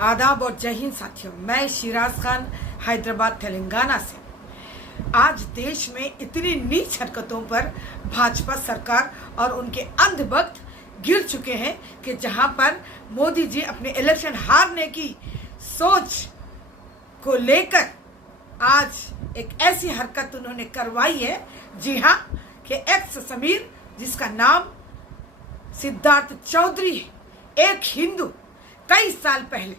आदाब और जय हिंद साथियों, मैं शिराज खान हैदराबाद तेलंगाना से। आज देश में इतनी नीच हरकतों पर भाजपा सरकार और उनके अंधभक्त गिर चुके हैं कि जहां पर मोदी जी अपने इलेक्शन हारने की सोच को लेकर आज एक ऐसी हरकत उन्होंने करवाई है। जी हाँ, कि एक्स समीर, जिसका नाम सिद्धार्थ चौधरी है, एक हिंदू कई साल पहले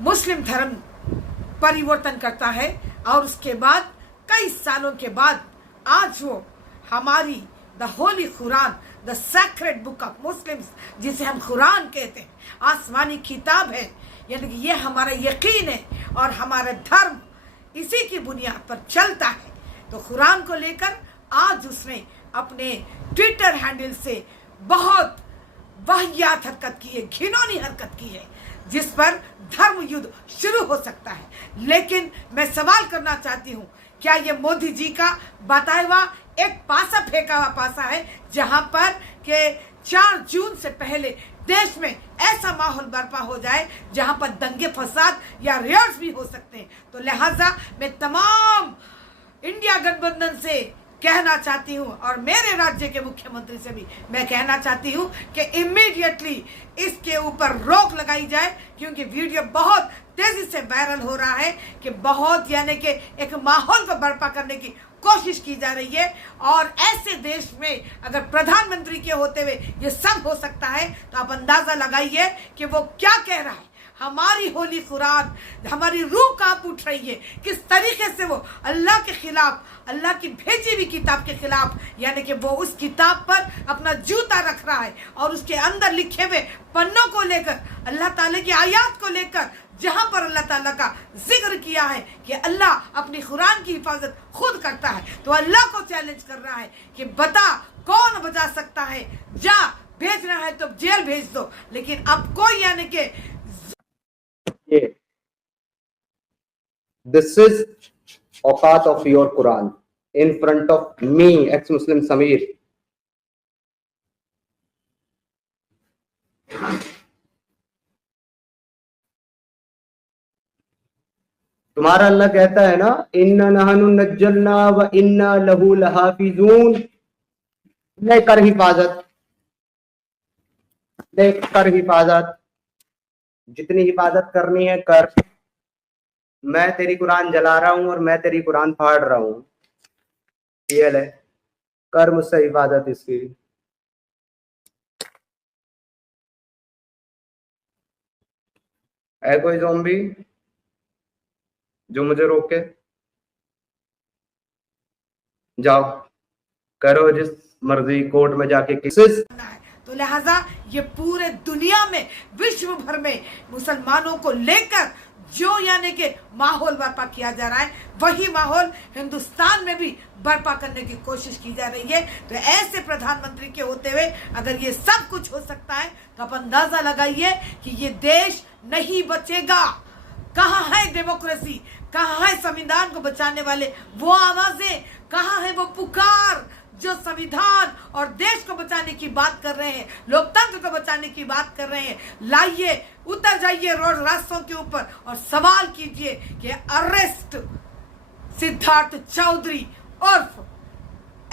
मुस्लिम धर्म परिवर्तन करता है और उसके बाद कई सालों के बाद आज वो हमारी the Holi Quran, the sacred book of Muslims, जिसे हम कुरान कहते हैं, आसमानी किताब है, यानी कि ये हमारा यकीन है और हमारा धर्म इसी की बुनियाद पर चलता है। तो कुरान को लेकर आज उसने अपने ट्विटर हैंडल से बहुत वाहियात हरकत की है, घिनौनी हरकत की है, जिस पर धर्म युद्ध शुरू हो सकता है। लेकिन मैं सवाल करना चाहती हूँ, क्या ये मोदी जी का बताया हुआ एक पासा फेंका हुआ पासा है, जहां पर के 4 जून से पहले देश में ऐसा माहौल बर्पा हो जाए जहां पर दंगे फसाद या रियट्स भी हो सकते हैं। तो लिहाजा मैं तमाम इंडिया गठबंधन से कहना चाहती हूँ और मेरे राज्य के मुख्यमंत्री से भी मैं कहना चाहती हूँ कि इमीडिएटली इसके ऊपर रोक लगाई जाए, क्योंकि वीडियो बहुत तेजी से वायरल हो रहा है कि बहुत यानी कि एक माहौल को बर्पा करने की कोशिश की जा रही है। और ऐसे देश में अगर प्रधानमंत्री के होते हुए ये सब हो सकता है तो आप अंदाजा लगाइए कि वो क्या कह रहा है। हमारी होली कुरान, हमारी रूह कांप उठ रही है, किस तरीके से वो अल्लाह के खिलाफ, अल्लाह की भेजी हुई किताब के खिलाफ, यानी कि वो उस किताब पर अपना जूता रख रहा है और उसके अंदर लिखे हुए पन्नों को लेकर, अल्लाह ताला की आयत को लेकर, जहां पर अल्लाह ताला का जिक्र किया है कि अल्लाह अपनी कुरान की हिफाजत खुद करता है, तो अल्लाह को चैलेंज कर रहा है कि बता कौन बचा सकता है, जा भेजना है तो जेल भेज दो। लेकिन अब कोई यानी कि This is औकात of your Quran in front of me, ex-Muslim Sameer. तुम्हारा अल्लाह कहता है ना, इन्ना नहनु नज्जलना व इन्ना लहू लहाफिजून। लेकर हिफाजत, लेकर हिफाजत, जितनी हिफाजत करनी है कर। मैं तेरी कुरान जला रहा हूं और मैं तेरी कुरान फाड़ रहा हूं, ये ले कर मुझसे हिफाजत इसकी। है कोई ज़ॉम्बी जो मुझे रोके? जाओ करो जिस मर्जी कोर्ट में जाके केसेस। तो लिहाजा ये पूरे दुनिया में, विश्व भर में मुसलमानों को लेकर जो यानी कि माहौल बर्पा किया जा रहा है, वही माहौल हिंदुस्तान में भी बर्पा करने की कोशिश की जा रही है। तो ऐसे प्रधानमंत्री के होते हुए अगर ये सब कुछ हो सकता है तो आप अंदाजा लगाइए कि ये देश नहीं बचेगा। कहाँ है डेमोक्रेसी, कहाँ है संविधान को बचाने वाले वो आवाजें, कहाँ है वो पुकार जो संविधान और देश को बचाने की बात कर रहे हैं, लोकतंत्र को बचाने की बात कर रहे हैं। लाइए, उतर जाइए रोड रास्तों के ऊपर और सवाल कीजिए कि अरेस्ट सिद्धार्थ चौधरी उर्फ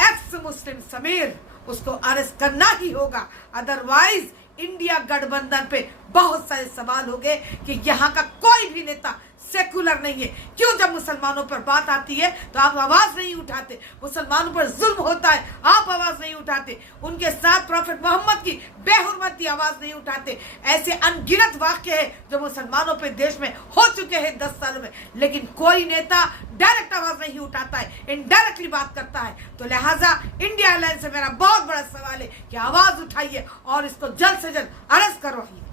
एक्स मुस्लिम समीर, उसको अरेस्ट करना ही होगा। अदरवाइज इंडिया गठबंधन पे बहुत सारे सवाल हो गए कि यहाँ का कोई भी नेता सेकुलर नहीं है। क्यों? जब मुसलमानों पर बात आती है तो आप आवाज नहीं उठाते, मुसलमानों पर जुल्म होता है आप आवाज नहीं उठाते, उनके साथ प्रॉफेट मोहम्मद की बेहुरमती आवाज नहीं उठाते। ऐसे अनगिनत वाक्य है जो मुसलमानों पे देश में हो चुके हैं 10 सालों में, लेकिन कोई नेता डायरेक्ट आवाज नहीं उठाता है, इनडायरेक्टली बात करता है। तो लिहाजा इंडिया अलायंस से मेरा बहुत बड़ा सवाल है कि आवाज उठाइए और इसको जल्द से जल्द अरेस्ट करवाइए।